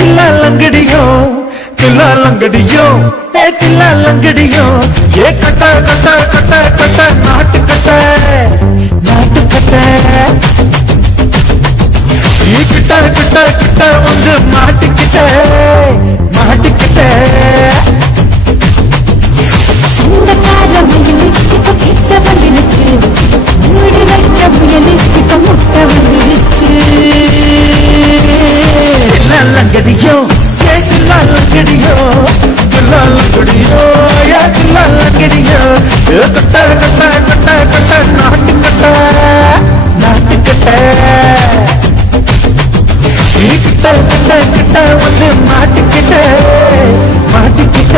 தில்லாலங்கடியோ தில்லாலங்கடியோ தில்லாலங்கடியோ கட்ட கட்ட கட்ட கட்ட நாட்டு கட்ட நாட்டு கட்ட கிட்ட கிட்ட கிட்ட வந்து மாட்டிக்கிட்ட மாட்டிக்கிட்ட இந்த காலமையில் இப்ப கிட்ட வந்துருச்சு மூடி வைக்க முயலு இப்ப முட்டை வந்துருச்சு தில்லாலங்கடியோ தில்லாலங்கடியோ தில்லாலங்கடியோ தில்லாலங்கடியோ கட்ட கட்ட கட்ட கட்ட நாட்டு கட்ட நாட்டு கட்ட கிட்ட கிட்ட கிட்ட வந்து மாட்டிக்கிட்ட மாட்டிக்கிட்ட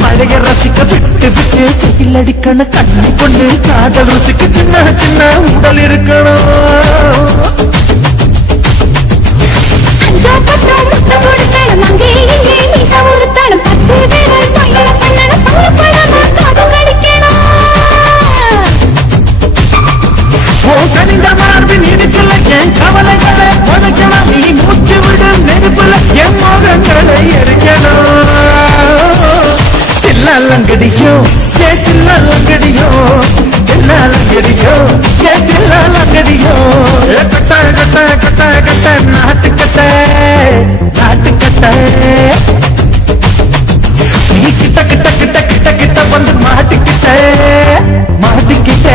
மழைய ரசிக்க விட்டு விட்டு வெயில் அடிக்கணும் கண்ணை கொண்டு காதல் ருசிக்கு சின்ன சின்ன உடல் இருக்கணும் மார்பின் இடுக்கல என் கவலைகளை புதைக்கணும் நீ மூச்சு விடும் நெருப்புல என் மோகங்களை எரிக்கணும் தில்லாலங்கடியோ தில்லாலங்கடியோ தில்லாலங்கடியோ தில்லாலங்கடியோ கட்ட கட்ட கட்ட கட்ட நாட்டு கட்ட நாட்டு கட்ட நீ கிட்ட கிட்ட கிட்ட கிட்ட கிட்ட வந்து மாட்டிக்கிட்ட மாட்டிக்கிட்ட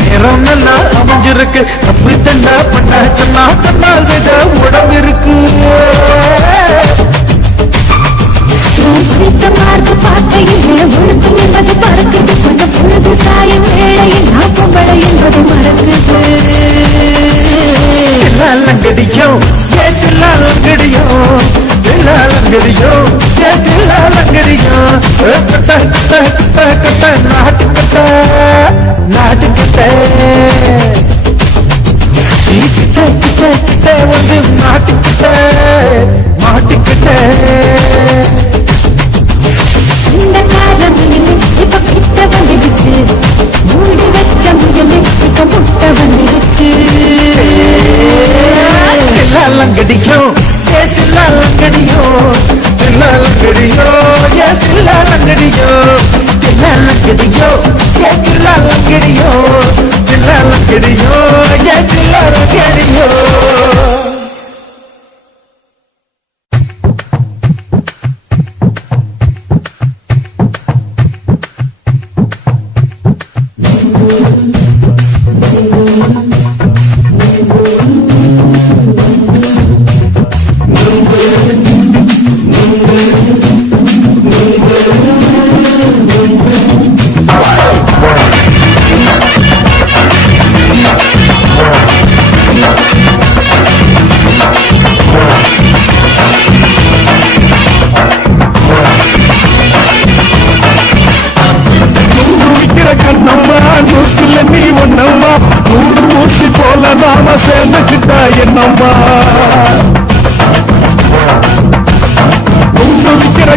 நேரம் நல்லா அமைஞ்சிருக்கு தப்பு தண்டா பண்ண சொன்னா தன்னால் வித உடம்பு இருக்கு மார்க்கு பார்க்கையில் ஒழுக்கு என்பது பறக்குது கொஞ்சம் பொழுது சாயும் வேளையில் நான் பொம்பளை என்பது மறக்குது தில்லாலங்கடியோ தில்லாலங்கடியோ தில்லாலங்கடியோ தில்லாலங்கடியோ கட்ட கட்ட கட்ட கட்ட நாட்டு கட்ட நாட்டு கட்ட கிட்ட கிட்ட கிட்ட வந்து மாட்டிக்கிட்ட மாட்டிக்கிட்ட இந்த காலமையில் இப்ப கிட்ட வந்துருச்சு மூடி வச்ச முயலு இப்ப முட்டை வந்துருச்சு தில்லாலங்கடியோ தில்லாலங்கடியோ தில்லாலங்கடியோ தில்லாலங்கடியோ தில்லாலங்கடியோ தில்லாலங்கடியோ தில்லாலங்கடியோ தில்லாலங்கடியோ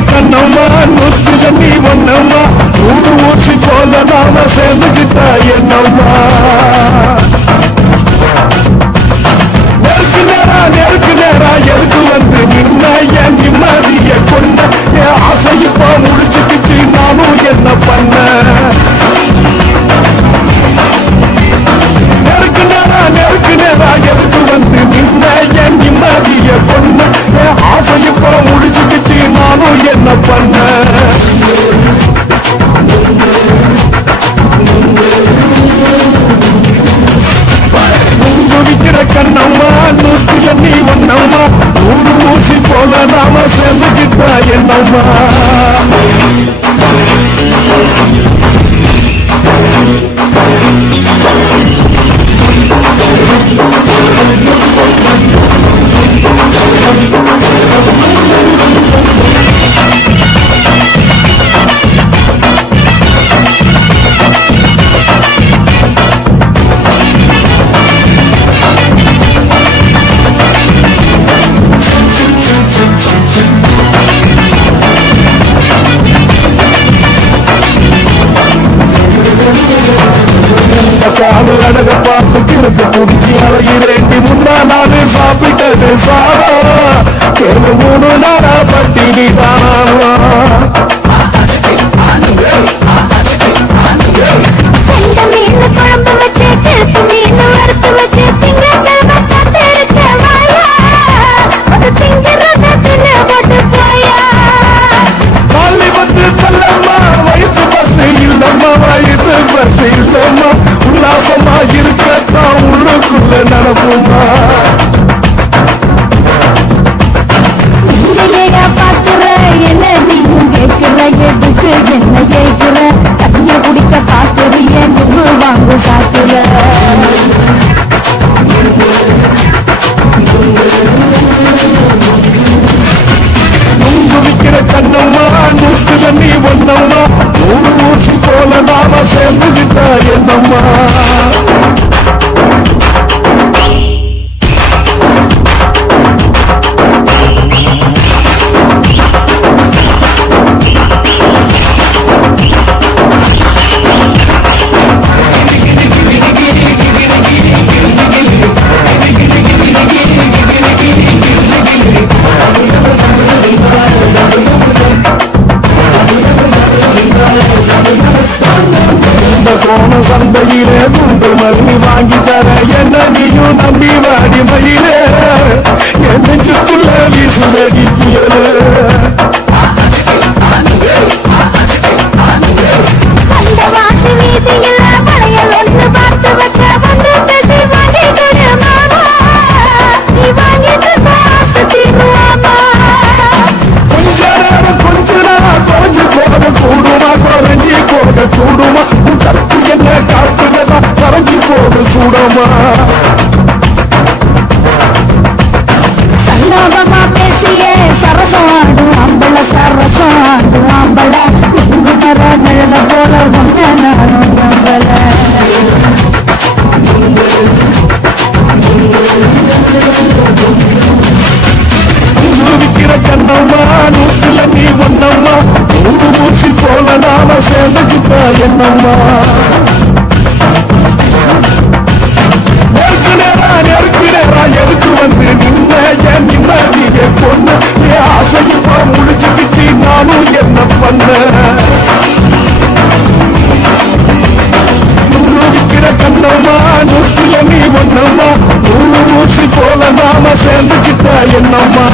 கண்ணம்மா நூற்றுல நீ ஒன்னம்மா ஊடு ஊசி போல நாம சேர்ந்துகிட்ட என்னம்மா நெருக்கு நேரா எதுக்கு வந்து நின்ன என் நிம்மதிய கொண்ட என் ஆசை இப்போ முடிச்சுக்கிச்சு நானும் என்ன பண்ண நெருக்கு நேரா எதுக்கு வந்து நின்ன என் நிம்மதிய கொண்ட என் ஆசை இப்போ முடிச்சுக்கிச்சு நானும் என்ன பண்ண விக்கிற கண்ணம்மா நூற்றுல நீ ஒன்னம்மா ஊடு ஊசி போல நாம சேர்ந்துகிட்டா என்னம்மா காலு அழக பார்த்து கிழக்கு குடிச்சி அழகிறேண்டி முன்னா நானே சாப்பிட்டது சாரா கேளு 3 நாளா பட்டினி தானா குழம்பு வச்சு கிழக்கு மீன் வறுத்து வச்சு திங்கக்கிழமை காத்திருக்க வாயா அது திங்கிறத தின்னு போட்டு போயா காலி வந்து தள்ளம்மா வயசு பஸ் இல்லம்மா வயசு பஸ் இல்லம்மா உல்லாசமா இருக்கத்தான் உள்ளுக்குள்ள நடப்புமா நீயா பாக்குற என்ன நீயும் கேட்கிற எதுக்கு என்ன கேட்கிற தண்ணிய குடிக்க பாக்குறிய நுங்கு வாங்கு சாக்குற விக்கிற கண்ணம்மா நூற்றுல நீ ஒன்னம்மா ஊடு ஊசி போல நாம சேர்ந்துகிட்ட என்னம்மா கோண சந்தையிலே குண்டு மல்லி வாங்கி தர என்ன நீயும் நம்பி வாடி மயிலே என் நெஞ்சுக்குள்ள வீசுதடி புயலே அந்த வாசி வீதியில வளையல் ஒன்று பார்த்து வச்ச வந்து பேசி வாங்கி கொடு மாமா நீ வாங்கி தந்த ஆசை தீருவாமா கொஞ்ச நேரம் குறைஞ்சு போக கூடுமா குறைஞ்சி போக கூடுமா உன் கற்பு என்ன காத்துலதான் கரைஞ்சி போக சூடமா சந்தோஷமா பேசியே சரசம் ஆடும் அம்பள சரசம் ஆடும் அம்பள நீங்க தர நிழல போல ஒன்ன நானும் நம்பல விக்கிற கண்ணம்மா நூற்றுல நீ ஒன்னம்மா ஊடு ஊசி போல நாம சேர்ந்துகிட்ட என்னம்மா நெருக்கு நேரா எதுக்கு வந்து நின்ன என் நிம்மதிய பொண்ணு என் ஆசையுமா முடிச்சுக்கிச்சு நானும் என்ன பண்ண விக்கிற கண்ணம்மா நூற்றுல நீ ஒன்னம்மா ஊடு ஊசி போல நாம சேர்ந்துகிட்ட என்னம்மா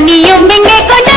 நீயும் இங்கே கொண்ட